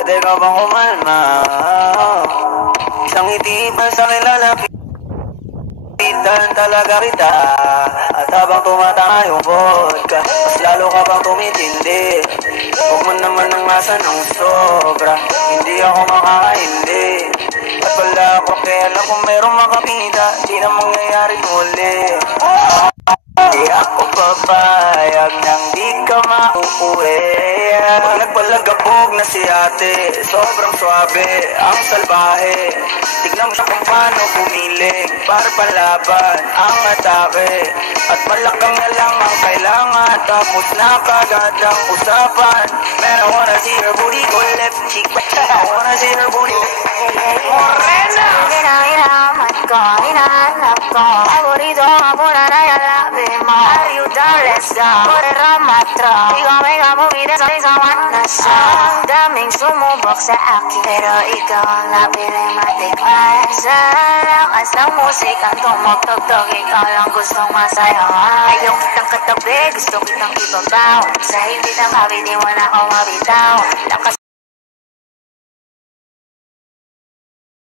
Pwede ka bang kumalma? Isang ngiti pa sa kilalapitan talaga kita. At habang tumatanga yung vodka, mas lalo ka pang tumitindi. Huwag mo naman ang asa ng sobra, hindi ako makakaindi. At wala ako kailan kung mayroong makakita, di na mangyayari muli. Di ako papayag nang di ka mauuwi. Pag nagpalagabog na si ate, sobrang swabe, ang salbahe. Tignan mo siya kung paano pumiling para palaban ang atake. At malakang na lang ang kailangan, tapos na kagad ang usapan. Man, I wanna see her booty go left cheek, I wanna see her booty Morena! Hinahanap ko Paborito ka muna na yung labi mo. Ayuda, let's go Correra matro Ikaw bumida sa isawan na siya. Ang daming sumubok sa akin, pero ikaw ang napiling matikman. Sa lakas ng musikang tumugtog-tog, ikaw lang gustong masayawan. Ayaw kitang katabi, gusto kitang ibabaw. Sa hindi ng habi, di mo na ako mabitaw. Lakas